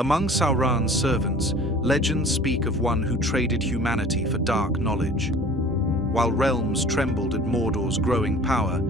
Among Sauron's servants, legends speak of one who traded humanity for dark knowledge. While realms trembled at Mordor's growing power,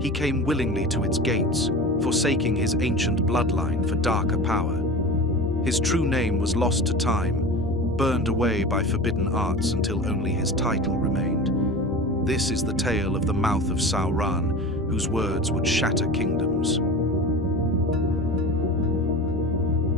he came willingly to its gates, forsaking his ancient bloodline for darker power. His true name was lost to time, burned away by forbidden arts until only his title remained. This is the tale of the mouth of Sauron, whose words would shatter kingdoms.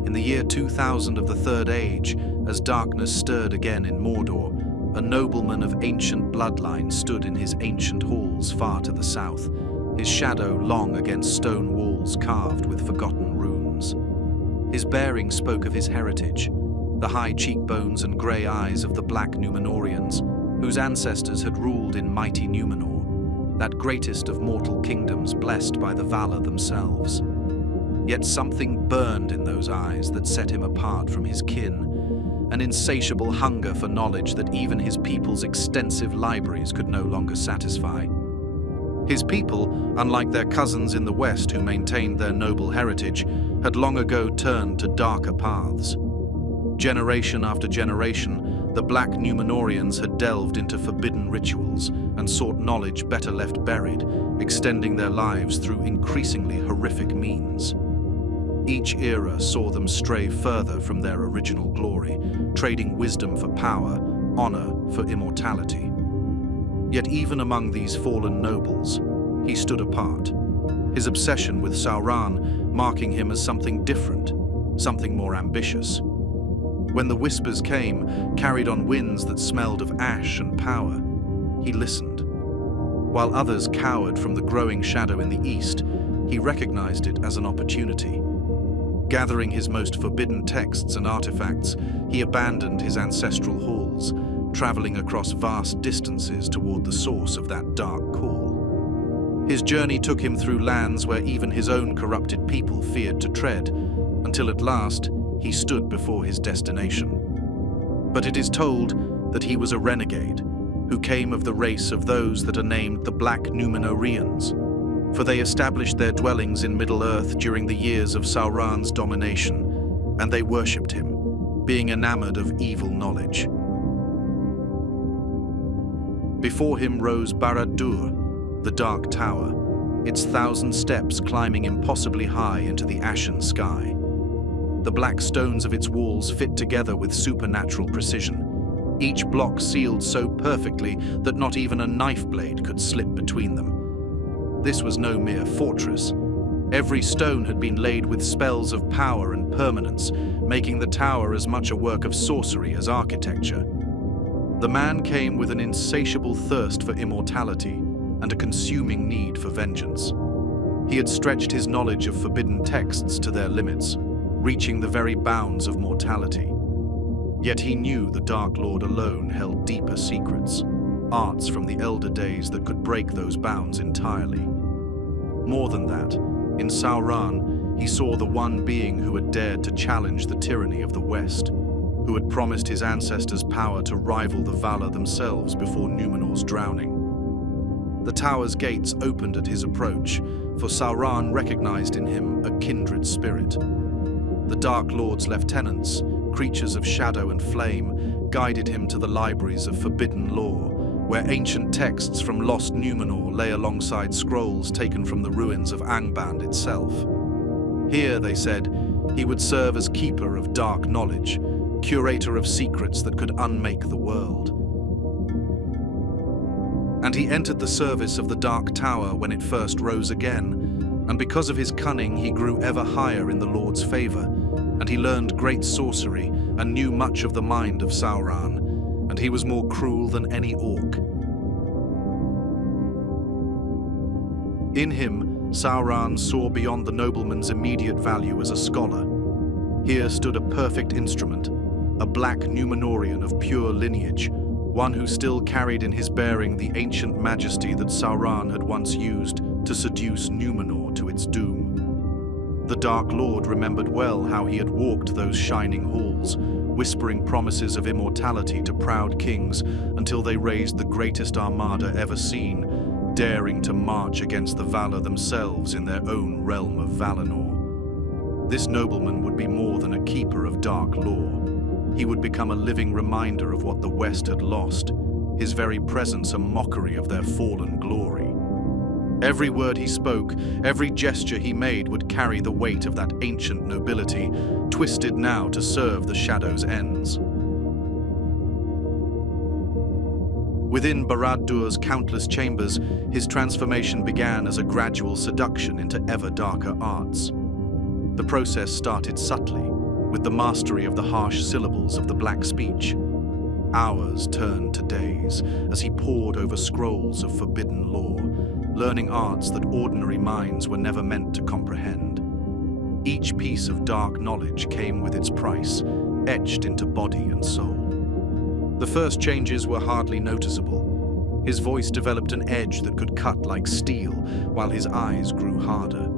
In the year 2000 of the Third Age, as darkness stirred again in Mordor, a nobleman of ancient bloodline stood in his ancient halls far to the south, his shadow long against stone walls carved with forgotten runes. His bearing spoke of his heritage, the high cheekbones and grey eyes of the Black Númenóreans, whose ancestors had ruled in mighty Númenor, that greatest of mortal kingdoms blessed by the Valar themselves. Yet something burned in those eyes that set him apart from his kin, an insatiable hunger for knowledge that even his people's extensive libraries could no longer satisfy. His people, unlike their cousins in the West who maintained their noble heritage, had long ago turned to darker paths. Generation after generation, the Black Númenóreans had delved into forbidden rituals and sought knowledge better left buried, extending their lives through increasingly horrific means. Each era saw them stray further from their original glory, trading wisdom for power, honor for immortality. Yet even among these fallen nobles, he stood apart, his obsession with Sauron marking him as something different, something more ambitious. When the whispers came, carried on winds that smelled of ash and power, he listened. While others cowered from the growing shadow in the east, he recognized it as an opportunity. Gathering his most forbidden texts and artifacts, he abandoned his ancestral halls, traveling across vast distances toward the source of that dark call. His journey took him through lands where even his own corrupted people feared to tread, until at last he stood before his destination. But it is told that he was a renegade, who came of the race of those that are named the Black Númenóreans, for they established their dwellings in Middle-earth during the years of Sauron's domination, and they worshipped him, being enamored of evil knowledge. Before him rose Barad-dur, the Dark Tower, its 1,000 steps climbing impossibly high into the ashen sky. The black stones of its walls fit together with supernatural precision, each block sealed so perfectly that not even a knife blade could slip between them. This was no mere fortress. Every stone had been laid with spells of power and permanence, making the tower as much a work of sorcery as architecture. The man came with an insatiable thirst for immortality and a consuming need for vengeance. He had stretched his knowledge of forbidden texts to their limits, reaching the very bounds of mortality. Yet he knew the Dark Lord alone held deeper secrets, arts from the elder days that could break those bounds entirely. More than that, in Sauron, he saw the one being who had dared to challenge the tyranny of the West, who had promised his ancestors power to rival the Valar themselves before Númenor's drowning. The tower's gates opened at his approach, for Sauron recognized in him a kindred spirit. The Dark Lord's lieutenants, creatures of shadow and flame, guided him to the libraries of forbidden lore, where ancient texts from lost Númenor lay alongside scrolls taken from the ruins of Angband itself. Here, they said, he would serve as keeper of dark knowledge, curator of secrets that could unmake the world. And he entered the service of the Dark Tower when it first rose again, and because of his cunning he grew ever higher in the Lord's favor, and he learned great sorcery and knew much of the mind of Sauron, and he was more cruel than any orc. In him, Sauron saw beyond the nobleman's immediate value as a scholar. Here stood a perfect instrument, a Black Númenórean of pure lineage, one who still carried in his bearing the ancient majesty that Sauron had once used to seduce Númenor to its doom. The Dark Lord remembered well how he had walked those shining halls, whispering promises of immortality to proud kings until they raised the greatest armada ever seen, daring to march against the Valar themselves in their own realm of Valinor. This nobleman would be more than a keeper of dark lore. He would become a living reminder of what the West had lost, his very presence a mockery of their fallen glory. Every word he spoke, every gesture he made would carry the weight of that ancient nobility, twisted now to serve the Shadow's ends. Within Barad-dur's countless chambers, his transformation began as a gradual seduction into ever darker arts. The process started subtly, with the mastery of the harsh syllables of the black speech. Hours turned to days as he pored over scrolls of forbidden lore, learning arts that ordinary minds were never meant to comprehend. Each piece of dark knowledge came with its price, etched into body and soul. The first changes were hardly noticeable. His voice developed an edge that could cut like steel, while his eyes grew harder.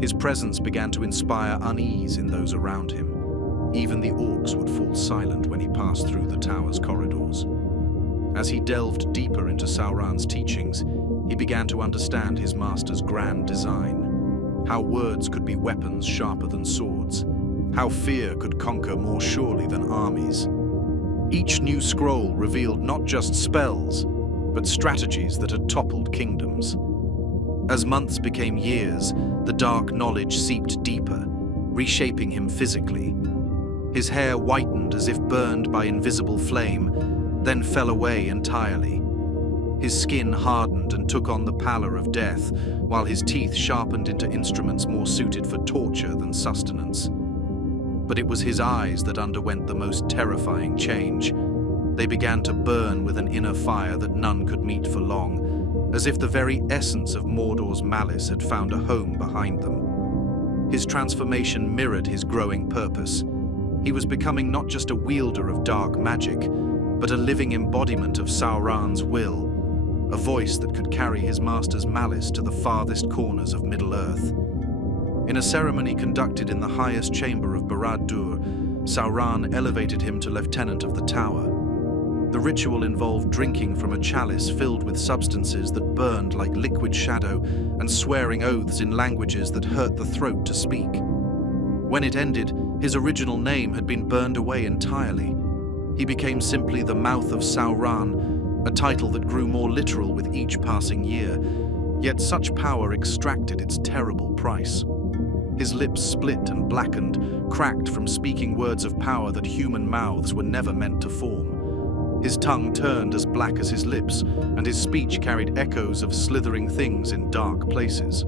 His presence began to inspire unease in those around him. Even the orcs would fall silent when he passed through the tower's corridors. As he delved deeper into Sauron's teachings, he began to understand his master's grand design. How words could be weapons sharper than swords. How fear could conquer more surely than armies. Each new scroll revealed not just spells, but strategies that had toppled kingdoms. As months became years, the dark knowledge seeped deeper, reshaping him physically. His hair whitened as if burned by invisible flame, then fell away entirely. His skin hardened and took on the pallor of death, while his teeth sharpened into instruments more suited for torture than sustenance. But it was his eyes that underwent the most terrifying change. They began to burn with an inner fire that none could meet for long, as if the very essence of Mordor's malice had found a home behind them. His transformation mirrored his growing purpose. He was becoming not just a wielder of dark magic, but a living embodiment of Sauron's will, a voice that could carry his master's malice to the farthest corners of Middle-earth. In a ceremony conducted in the highest chamber of Barad-dur, Sauron elevated him to lieutenant of the tower. The ritual involved drinking from a chalice filled with substances that burned like liquid shadow and swearing oaths in languages that hurt the throat to speak. When it ended, his original name had been burned away entirely. He became simply the Mouth of Sauron, a title that grew more literal with each passing year, yet such power extracted its terrible price. His lips split and blackened, cracked from speaking words of power that human mouths were never meant to form. His tongue turned as black as his lips, and his speech carried echoes of slithering things in dark places.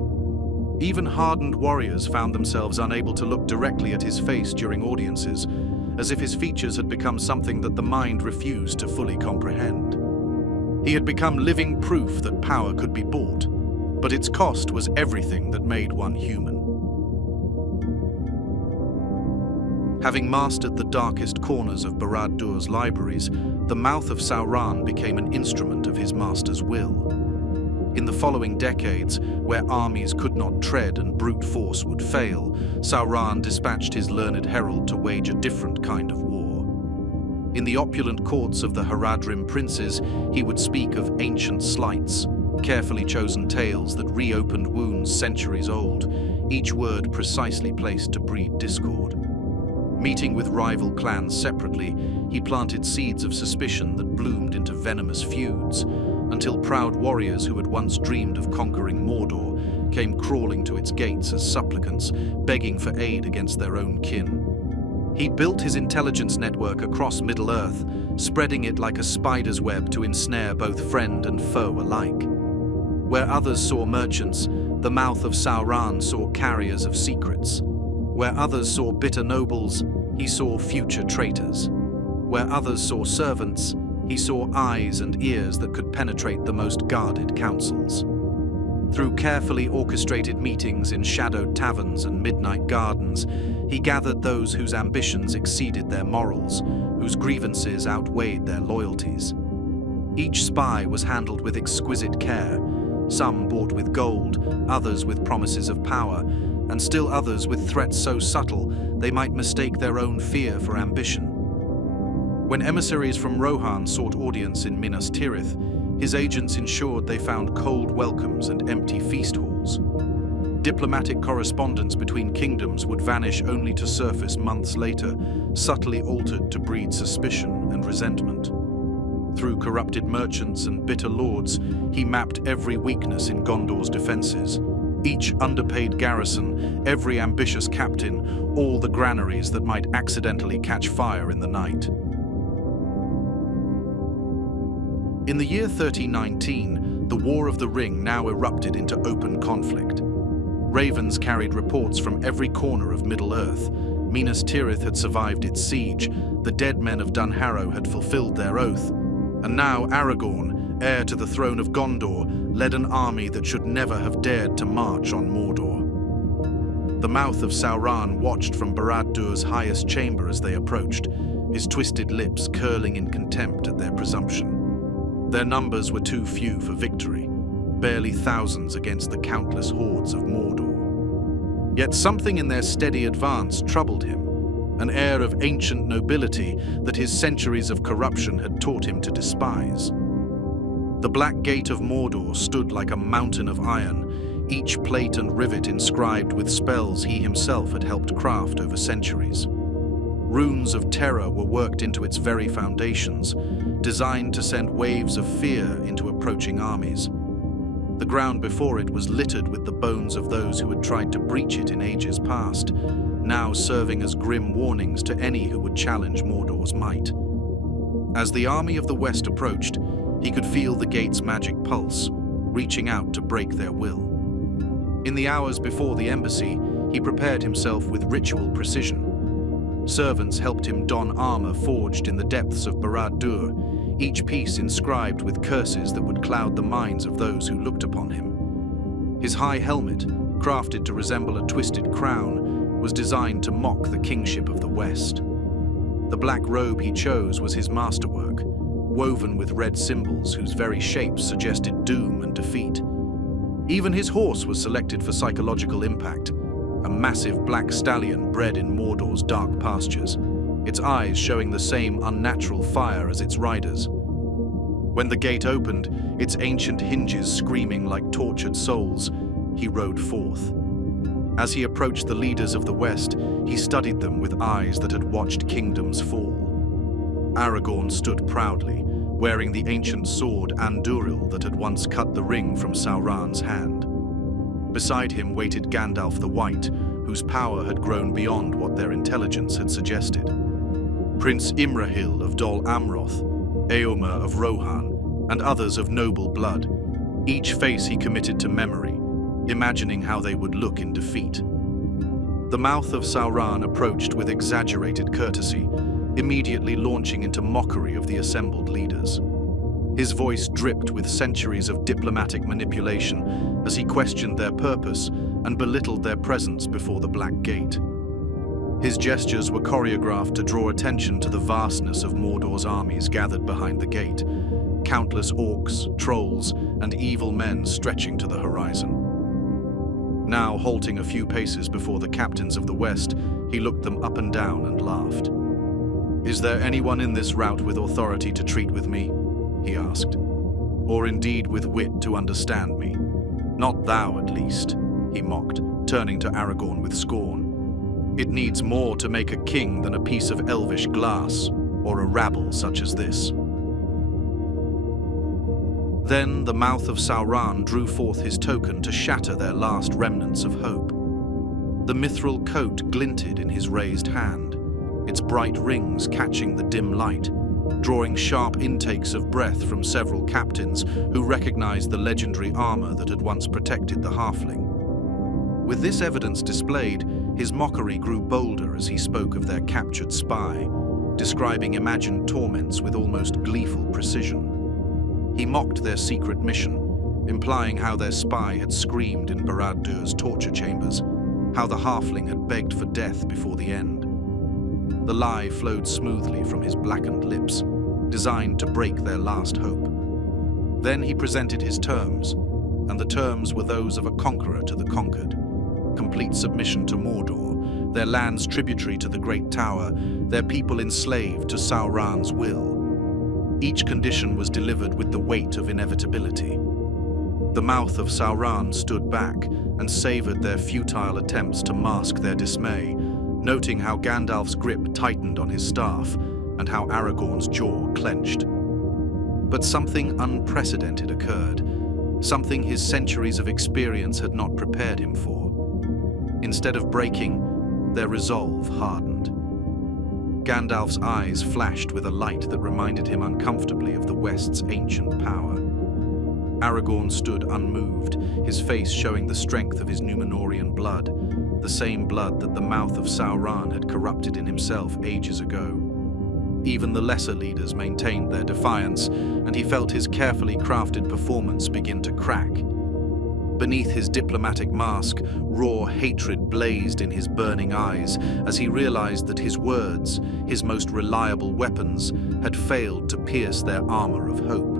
Even hardened warriors found themselves unable to look directly at his face during audiences, as if his features had become something that the mind refused to fully comprehend. He had become living proof that power could be bought, but its cost was everything that made one human. Having mastered the darkest corners of Barad-dur's libraries, the Mouth of Sauron became an instrument of his master's will. In the following decades, where armies could not tread and brute force would fail, Sauron dispatched his learned herald to wage a different kind of war. In the opulent courts of the Haradrim princes, he would speak of ancient sleights, carefully chosen tales that reopened wounds centuries old, each word precisely placed to breed discord. Meeting with rival clans separately, he planted seeds of suspicion that bloomed into venomous feuds, until proud warriors who had once dreamed of conquering Mordor came crawling to its gates as supplicants, begging for aid against their own kin. He'd built his intelligence network across Middle-earth, spreading it like a spider's web to ensnare both friend and foe alike. Where others saw merchants, the Mouth of Sauron saw carriers of secrets. Where others saw bitter nobles, he saw future traitors. Where others saw servants, he saw eyes and ears that could penetrate the most guarded councils. Through carefully orchestrated meetings in shadowed taverns and midnight gardens, he gathered those whose ambitions exceeded their morals, whose grievances outweighed their loyalties. Each spy was handled with exquisite care, some bought with gold, others with promises of power, and still others with threats so subtle they might mistake their own fear for ambition. When emissaries from Rohan sought audience in Minas Tirith, his agents ensured they found cold welcomes and empty feast halls. Diplomatic correspondence between kingdoms would vanish only to surface months later, subtly altered to breed suspicion and resentment. Through corrupted merchants and bitter lords, he mapped every weakness in Gondor's defenses. Each underpaid garrison, every ambitious captain, all the granaries that might accidentally catch fire in the night. In the year 1319, the War of the Ring now erupted into open conflict. Ravens carried reports from every corner of Middle-earth. Minas Tirith had survived its siege, the dead men of Dunharrow had fulfilled their oath, and now Aragorn, heir to the throne of Gondor, led an army that should never have dared to march on Mordor. The mouth of Sauron watched from Barad-dur's highest chamber as they approached, his twisted lips curling in contempt at their presumption. Their numbers were too few for victory, barely thousands against the countless hordes of Mordor. Yet something in their steady advance troubled him, an air of ancient nobility that his centuries of corruption had taught him to despise. The Black Gate of Mordor stood like a mountain of iron, each plate and rivet inscribed with spells he himself had helped craft over centuries. Runes of terror were worked into its very foundations, designed to send waves of fear into approaching armies. The ground before it was littered with the bones of those who had tried to breach it in ages past, now serving as grim warnings to any who would challenge Mordor's might. As the army of the West approached, he could feel the gate's magic pulse, reaching out to break their will. In the hours before the embassy, he prepared himself with ritual precision. Servants helped him don armor forged in the depths of Barad-dur, each piece inscribed with curses that would cloud the minds of those who looked upon him. His high helmet, crafted to resemble a twisted crown, was designed to mock the kingship of the West. The black robe he chose was his masterwork, woven with red symbols whose very shapes suggested doom and defeat. Even his horse was selected for psychological impact, a massive black stallion bred in Mordor's dark pastures, its eyes showing the same unnatural fire as its riders. When the gate opened, its ancient hinges screaming like tortured souls, he rode forth. As he approached the leaders of the West, he studied them with eyes that had watched kingdoms fall. Aragorn stood proudly, wearing the ancient sword Andúril that had once cut the ring from Sauron's hand. Beside him waited Gandalf the White, whose power had grown beyond what their intelligence had suggested. Prince Imrahil of Dol Amroth, Éomer of Rohan, and others of noble blood. Each face he committed to memory, imagining how they would look in defeat. The mouth of Sauron approached with exaggerated courtesy, immediately launching into mockery of the assembled leaders. His voice dripped with centuries of diplomatic manipulation as he questioned their purpose and belittled their presence before the Black Gate. His gestures were choreographed to draw attention to the vastness of Mordor's armies gathered behind the gate, countless orcs, trolls, and evil men stretching to the horizon. Now, halting a few paces before the captains of the West, he looked them up and down and laughed. "Is there anyone in this rout with authority to treat with me?" he asked. "Or indeed with wit to understand me? Not thou, at least," he mocked, turning to Aragorn with scorn. "It needs more to make a king than a piece of elvish glass, or a rabble such as this." Then the mouth of Sauron drew forth his token to shatter their last remnants of hope. The mithril coat glinted in his raised hand, its bright rings catching the dim light, drawing sharp intakes of breath from several captains who recognized the legendary armor that had once protected the halfling. With this evidence displayed, his mockery grew bolder as he spoke of their captured spy, describing imagined torments with almost gleeful precision. He mocked their secret mission, implying how their spy had screamed in Barad-dur's torture chambers, how the halfling had begged for death before the end. The lie flowed smoothly from his blackened lips, designed to break their last hope. Then he presented his terms, and the terms were those of a conqueror to the conquered. Complete submission to Mordor, their lands tributary to the Great Tower, their people enslaved to Sauron's will. Each condition was delivered with the weight of inevitability. The mouth of Sauron stood back and savored their futile attempts to mask their dismay, noting how Gandalf's grip tightened on his staff and how Aragorn's jaw clenched. But something unprecedented occurred, something his centuries of experience had not prepared him for. Instead of breaking, their resolve hardened. Gandalf's eyes flashed with a light that reminded him uncomfortably of the West's ancient power. Aragorn stood unmoved, his face showing the strength of his Númenórean blood, the same blood that the mouth of Sauron had corrupted in himself ages ago. Even the lesser leaders maintained their defiance, and he felt his carefully crafted performance begin to crack. Beneath his diplomatic mask, raw hatred blazed in his burning eyes as he realized that his words, his most reliable weapons, had failed to pierce their armor of hope.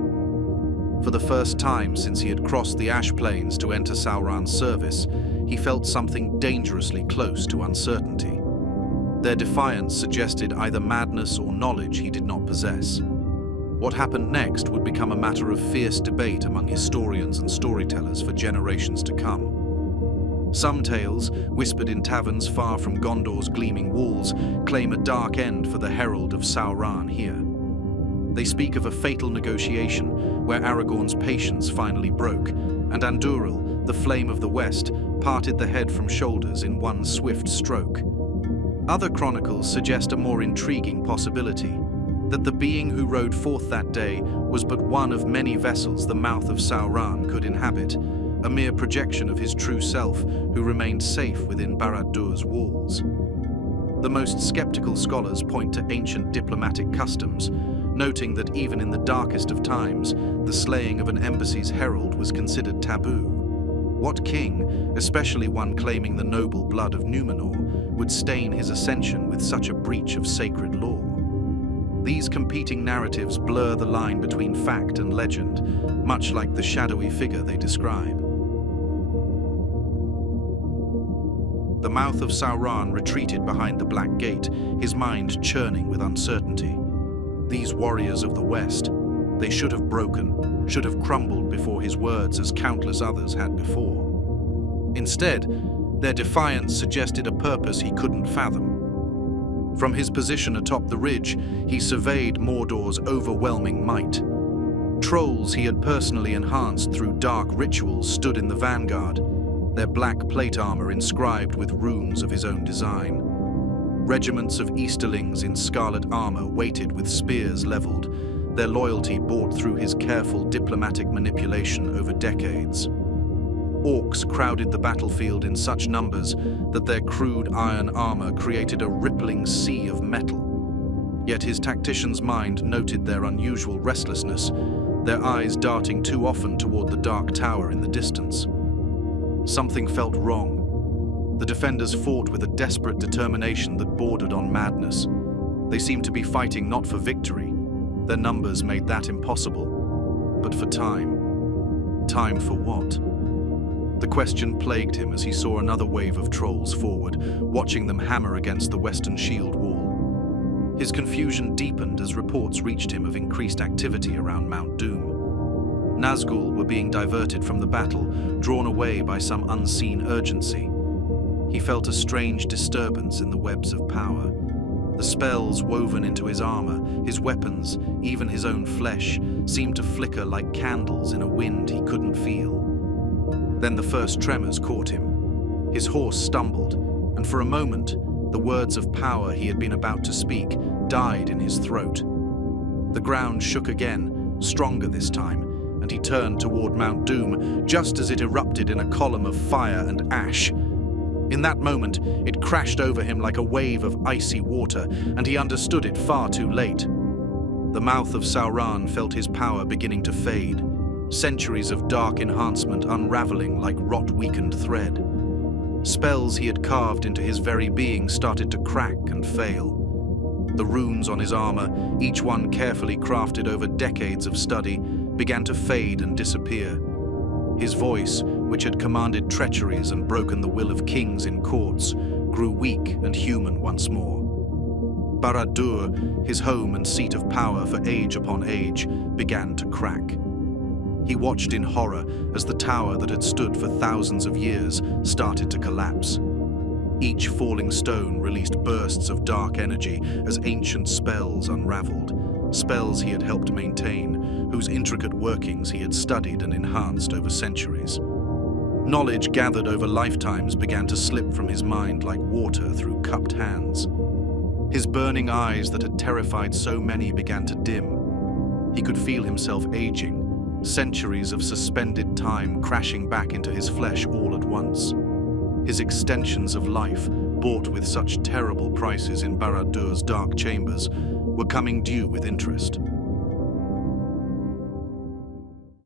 For the first time since he had crossed the Ash Plains to enter Sauron's service, he felt something dangerously close to uncertainty. Their defiance suggested either madness or knowledge he did not possess. What happened next would become a matter of fierce debate among historians and storytellers for generations to come. Some tales, whispered in taverns far from Gondor's gleaming walls, claim a dark end for the herald of Sauron here. They speak of a fatal negotiation where Aragorn's patience finally broke, and Andúril, the flame of the West, parted the head from shoulders in one swift stroke. Other chronicles suggest a more intriguing possibility, that the being who rode forth that day was but one of many vessels the mouth of Sauron could inhabit, a mere projection of his true self who remained safe within Barad-dur's walls. The most skeptical scholars point to ancient diplomatic customs, noting that even in the darkest of times, the slaying of an embassy's herald was considered taboo. What king, especially one claiming the noble blood of Númenor, would stain his ascension with such a breach of sacred law? These competing narratives blur the line between fact and legend, much like the shadowy figure they describe. The mouth of Sauron retreated behind the Black Gate, his mind churning with uncertainty. These warriors of the West, they should have broken, should have crumbled before his words as countless others had before. Instead, their defiance suggested a purpose he couldn't fathom. From his position atop the ridge, he surveyed Mordor's overwhelming might. Trolls he had personally enhanced through dark rituals stood in the vanguard, their black plate armor inscribed with runes of his own design. Regiments of Easterlings in scarlet armor waited with spears leveled, their loyalty bought through his careful diplomatic manipulation over decades. Orcs crowded the battlefield in such numbers that their crude iron armor created a rippling sea of metal. Yet his tactician's mind noted their unusual restlessness, their eyes darting too often toward the dark tower in the distance. Something felt wrong. The defenders fought with a desperate determination that bordered on madness. They seemed to be fighting not for victory. Their numbers made that impossible, but for time. Time for what? The question plagued him as he saw another wave of trolls forward, watching them hammer against the western shield wall. His confusion deepened as reports reached him of increased activity around Mount Doom. Nazgûl were being diverted from the battle, drawn away by some unseen urgency. He felt a strange disturbance in the webs of power. The spells woven into his armor, his weapons, even his own flesh, seemed to flicker like candles in a wind he couldn't feel. Then the first tremors caught him. His horse stumbled, and for a moment, the words of power he had been about to speak died in his throat. The ground shook again, stronger this time, and he turned toward Mount Doom just as it erupted in a column of fire and ash. In that moment, it crashed over him like a wave of icy water, and he understood it far too late. The mouth of Sauron felt his power beginning to fade, centuries of dark enhancement unraveling like rot-weakened thread. Spells he had carved into his very being started to crack and fail. The runes on his armor, each one carefully crafted over decades of study, began to fade and disappear. His voice, which had commanded treacheries and broken the will of kings in courts, grew weak and human once more. Barad-dur, his home and seat of power for age upon age, began to crack. He watched in horror as the tower that had stood for thousands of years started to collapse. Each falling stone released bursts of dark energy as ancient spells unraveled, spells he had helped maintain, whose intricate workings he had studied and enhanced over centuries. Knowledge gathered over lifetimes began to slip from his mind like water through cupped hands. His burning eyes that had terrified so many began to dim. He could feel himself aging, centuries of suspended time crashing back into his flesh all at once. His extensions of life, bought with such terrible prices in Barad-dur's dark chambers, were coming due with interest.